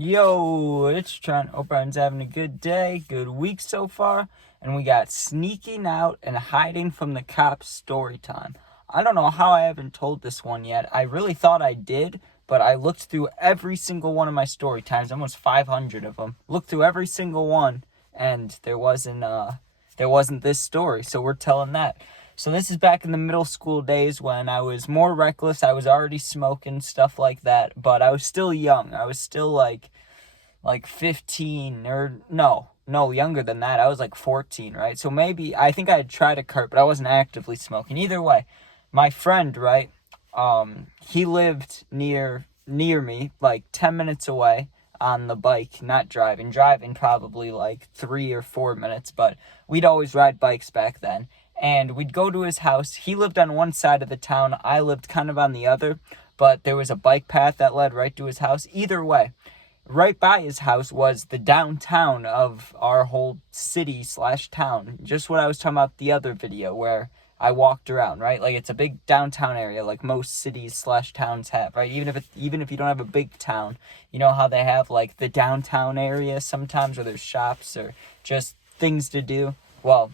Yo, it's Trent. Hope everyone's having a good day, good week so far. And we got sneaking out and hiding from the cops story time. I don't know how I haven't told this one yet. I really thought I did, but I looked through every single one of my story times, almost 500 of them. Looked through every single one, and there wasn't this story, so we're telling that. So this is back in the middle school days when I was more reckless. I was already smoking, stuff like that, but I was still young. I was still like 15 or no, younger than that. I was like 14, right? So maybe I think I had tried a cart, but I wasn't actively smoking. Either way, my friend, right? He lived near me, like 10 minutes away on the bike, not driving. Driving probably like 3 or 4 minutes, but we'd always ride bikes back then. And we'd go to his house. He lived on one side of the town. I lived kind of on the other, but there was a bike path that led right to his house. Either way, right by his house was the downtown of our whole city slash town. Just what I was talking about the other video where I walked around, right? Like it's a big downtown area like most cities slash towns have, right? Even if you don't have a big town, you know how they have like the downtown area sometimes where there's shops or just things to do. Well,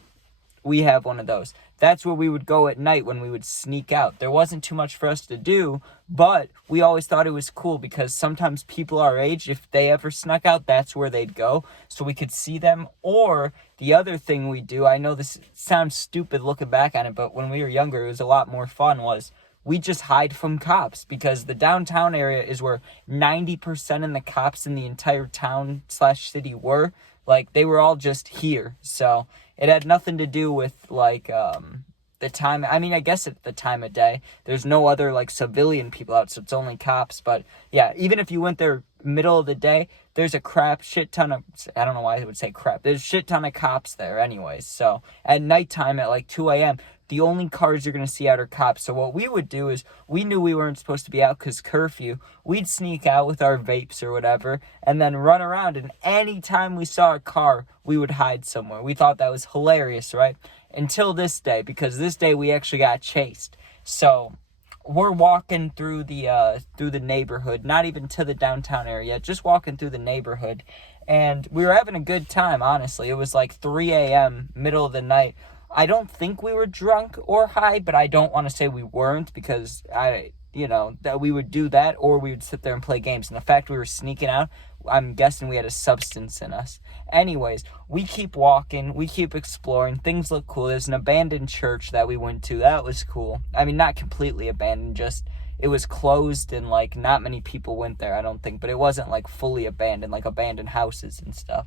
we have one of those. That's where we would go at night when we would sneak out. There wasn't too much for us to do, but we always thought it was cool because sometimes people our age, if they ever snuck out, that's where they'd go so we could see them. Or the other thing we do, I know this sounds stupid looking back on it, but when we were younger, it was a lot more fun, was we just hide from cops because the downtown area is where 90% of the cops in the entire town slash city were. Like, they were all just here. So it had nothing to do with, like, the time. I mean, I guess at the time of day, there's no other, like, civilian people out, so it's only cops. But, yeah, even if you went there middle of the day, there's a shit ton of, I don't know why I would say crap. There's a shit ton of cops there anyways. So at nighttime at, like, 2 a.m., the only cars you're going to see out are cops. So what we would do is we knew we weren't supposed to be out because curfew. We'd sneak out with our vapes or whatever and then run around. And anytime we saw a car, we would hide somewhere. We thought that was hilarious, right? Until this day, because this day we actually got chased. So we're walking through the neighborhood, not even to the downtown area, just walking through the neighborhood. And we were having a good time, honestly. It was like 3 a.m., middle of the night. I don't think we were drunk or high, but I don't want to say we weren't because that we would do that or we would sit there and play games. And the fact we were sneaking out, I'm guessing we had a substance in us. Anyways, we keep walking, we keep exploring. Things look cool. There's an abandoned church that we went to. That was cool. I mean, not completely abandoned, just it was closed and like not many people went there, I don't think. But it wasn't like fully abandoned, like abandoned houses and stuff.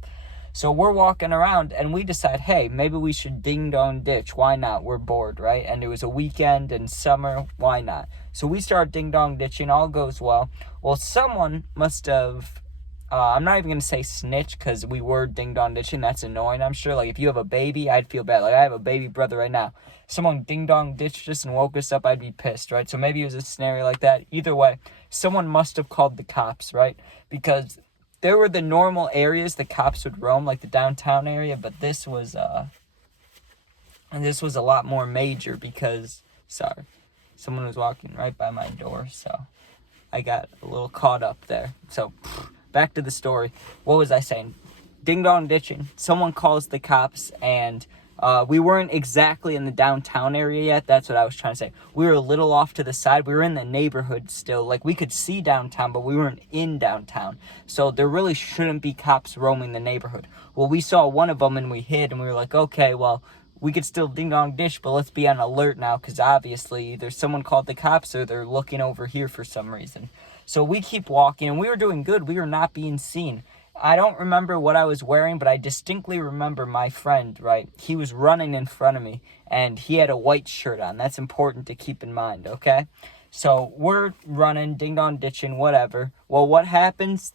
So we're walking around and we decide, hey, maybe we should ding dong ditch. Why not? We're bored, right? And it was a weekend and summer. Why not? So we start ding dong ditching. All goes well. Well, someone must have, I'm not even going to say snitch because we were ding dong ditching. That's annoying, I'm sure. Like if you have a baby, I'd feel bad. Like I have a baby brother right now. Someone ding dong ditched us and woke us up, I'd be pissed, right? So maybe it was a scenario like that. Either way, someone must have called the cops, right? Because there were the normal areas the cops would roam, like the downtown area, but this was a lot more major because, sorry, someone was walking right by my door, so I got a little caught up there. So, back to the story. What was I saying? Ding dong ditching. Someone calls the cops and we weren't exactly in the downtown area yet. That's what I was trying to say. We were a little off to the side. We were in the neighborhood still. Like, we could see downtown, but we weren't in downtown. So there really shouldn't be cops roaming the neighborhood. Well, we saw one of them and we hid, and we were like, okay, well, we could still ding-dong dish, but let's be on alert now, because obviously either someone called the cops or they're looking over here for some reason. So we keep walking, and we were doing good. We were not being seen. I don't remember what I was wearing, but I distinctly remember my friend, right? He was running in front of me, and he had a white shirt on. That's important to keep in mind, okay? So we're running, ding-dong ditching, whatever. Well, what happens?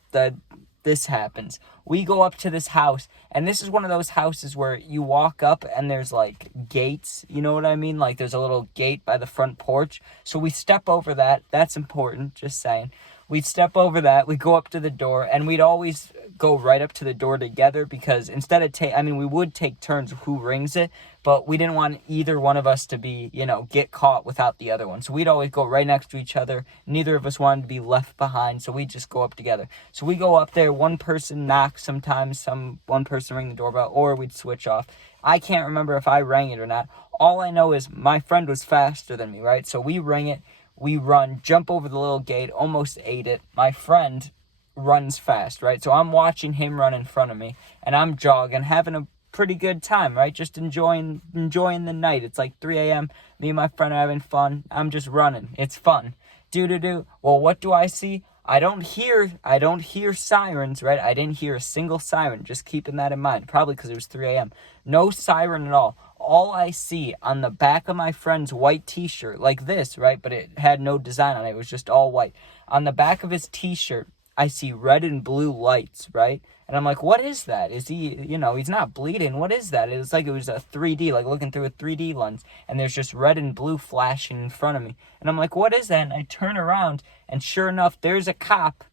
This happens. We go up to this house, and this is one of those houses where you walk up and there's like gates, you know what I mean? Like there's a little gate by the front porch. So we step over that. That's important, just saying. We'd step over that, we'd go up to the door, and we'd always go right up to the door together, because instead of we would take turns who rings it, but we didn't want either one of us to be, get caught without the other one. So we'd always go right next to each other. Neither of us wanted to be left behind, so we just go up together. So we go up there, one person knocks sometimes, one person ring the doorbell, or we'd switch off. I can't remember if I rang it or not. All I know is my friend was faster than me, right? So we ring it, we run, jump over the little gate, almost ate it. My friend runs fast, right? So I'm watching him run in front of me, and I'm jogging, having a pretty good time, right? Just enjoying the night. It's like 3 a.m. Me and my friend are having fun. I'm just running. It's fun. Well, what do I see? I don't hear sirens, right? I didn't hear a single siren. Just keeping that in mind. Probably because it was 3 a.m. No siren at all. All I see on the back of my friend's white t-shirt, like this, right? But it had no design on it. It was just all white. On the back of his t-shirt, I see red and blue lights, right? And I'm like, what is that? Is he, he's not bleeding. What is that? It was like it was a 3D, like looking through a 3D lens. And there's just red and blue flashing in front of me. And I'm like, what is that? And I turn around, and sure enough, there's a cop,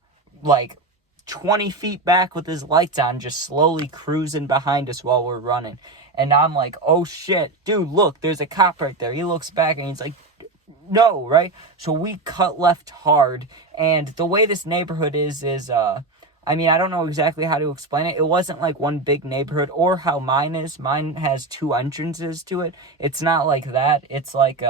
like 20 feet back with his lights on, just slowly cruising behind us while we're running. And I'm like, oh shit, dude, look, there's a cop right there. He looks back and he's like, no, right? So we cut left hard, and the way this neighborhood is I don't know exactly how to explain it. It wasn't like one big neighborhood, or how mine is. Mine has 2 entrances to it. It's not like that. It's like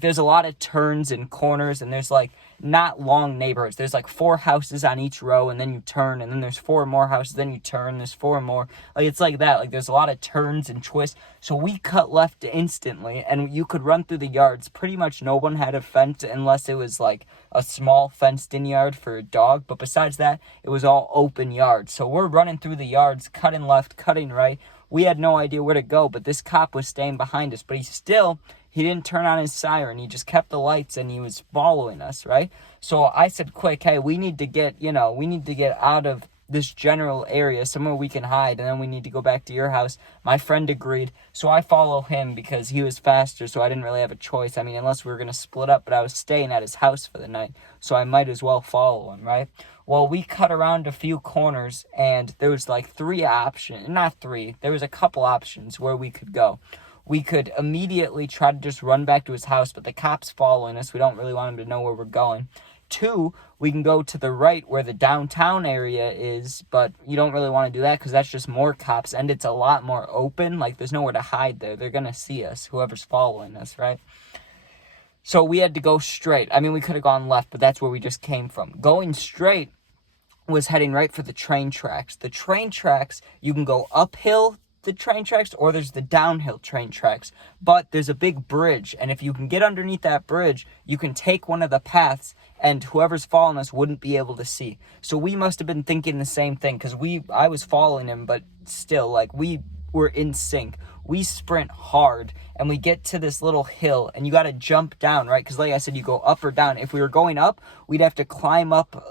there's a lot of turns and corners, and there's like not long neighborhoods. There's like 4 houses on each row, and then you turn, and then there's 4 more houses, then you turn, there's 4 more. Like, it's like that. Like, there's a lot of turns and twists. So we cut left instantly, and you could run through the yards. Pretty much no one had a fence, unless it was like a small fenced-in yard for a dog. But besides that, it was all open yards. So we're running through the yards, cutting left, cutting right. We had no idea where to go, but this cop was staying behind us. But he didn't turn on his siren. He just kept the lights, and he was following us, right? So I said, quick, hey, we need to get out of this general area, somewhere we can hide, and then we need to go back to your house. My friend agreed, so I follow him because he was faster, so I didn't really have a choice. Unless we were going to split up, but I was staying at his house for the night, so I might as well follow him, right? Well, we cut around a few corners, and there was like 3 options. Not 3. There was a couple options where we could go. We could immediately try to just run back to his house, but the cop's following us. We don't really want him to know where we're going. 2, we can go to the right where the downtown area is, but you don't really want to do that because that's just more cops, and it's a lot more open. Like, there's nowhere to hide there. They're going to see us, whoever's following us, right? So we had to go straight. We could have gone left, but that's where we just came from. Going straight was heading right for the train tracks. The train tracks, you can go uphill the train tracks, or there's the downhill train tracks, but there's a big bridge, and if you can get underneath that bridge, you can take one of the paths, and whoever's following us wouldn't be able to see. So we must have been thinking the same thing, because I was following him, but still, like, we were in sync. We sprint hard, and we get to this little hill, and you got to jump down, right? Because like I said, you go up or down. If we were going up, we'd have to climb up,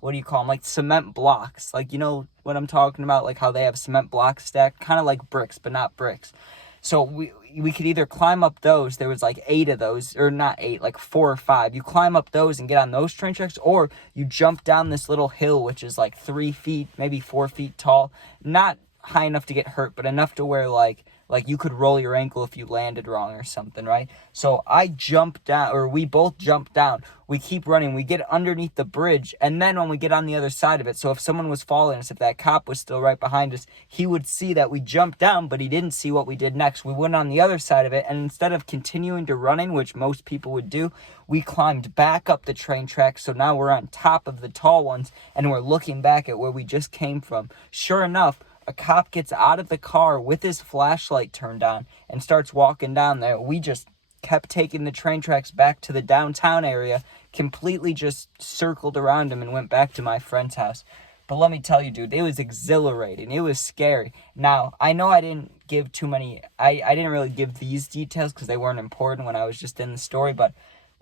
what do you call them? Like cement blocks. Like, you know what I'm talking about? Like how they have cement blocks stacked, kind of like bricks, but not bricks. So we could either climb up those. There was like 8 of those, or not 8, like 4 or 5. You climb up those and get on those train tracks, or you jump down this little hill, which is like 3 feet, maybe 4 feet tall. Not high enough to get hurt, but enough to where like you could roll your ankle if you landed wrong or something, right? So I jumped down, or we both jumped down. We keep running. We get underneath the bridge, and then when we get on the other side of it, so if someone was following us, if that cop was still right behind us, he would see that we jumped down, but he didn't see what we did next. We went on the other side of it, and instead of continuing to running, which most people would do, we climbed back up the train tracks, so now we're on top of the tall ones, and we're looking back at where we just came from. Sure enough, a cop gets out of the car with his flashlight turned on and starts walking down there. We just kept taking the train tracks back to the downtown area, completely just circled around him and went back to my friend's house. But let me tell you, dude, it was exhilarating. It was scary. Now, I know I didn't give too many, I didn't really give these details because they weren't important when I was just in the story, but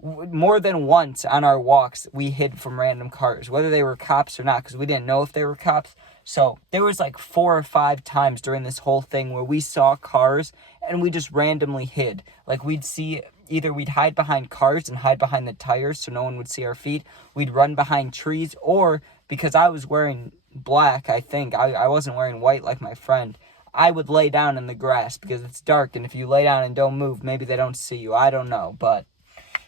more than once on our walks, we hid from random cars, whether they were cops or not, because we didn't know if they were cops. So there was like 4 or 5 times during this whole thing where we saw cars and we just randomly hid. Like we'd see, either we'd hide behind cars and hide behind the tires so no one would see our feet. We'd run behind trees, or because I was wearing black, I think, I wasn't wearing white like my friend, I would lay down in the grass because it's dark, and if you lay down and don't move, maybe they don't see you. I don't know, but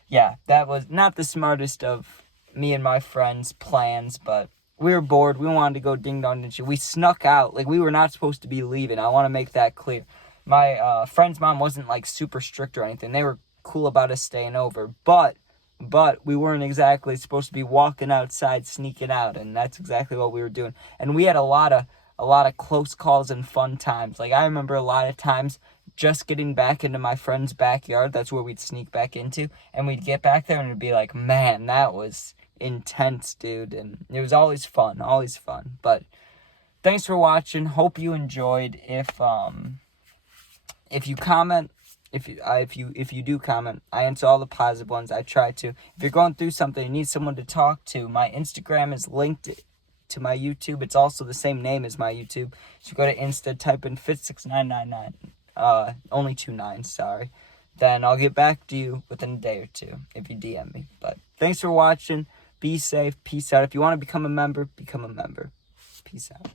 yeah, that was not the smartest of me and my friends' plans, but we were bored. We wanted to go ding dong and shit. We snuck out. Like, we were not supposed to be leaving. I want to make that clear. My friend's mom wasn't, like, super strict or anything. They were cool about us staying over. But we weren't exactly supposed to be walking outside, sneaking out, and that's exactly what we were doing. And we had a lot of close calls and fun times. Like, I remember a lot of times just getting back into my friend's backyard. That's where we'd sneak back into, and we'd get back there and it'd be like, man, that was intense, dude. And it was always fun. But thanks for watching. Hope you enjoyed. If you comment, if you do comment, I answer all the positive ones. I try to. If you're going through something, you need someone to talk to, my Instagram is linked to my YouTube. It's also the same name as my YouTube. So go to Insta, type in fit6999. Only 2 9s, sorry. Then I'll get back to you within a day or two if you DM me. But thanks for watching. Be safe. Peace out. If you want to become a member, become a member. Peace out.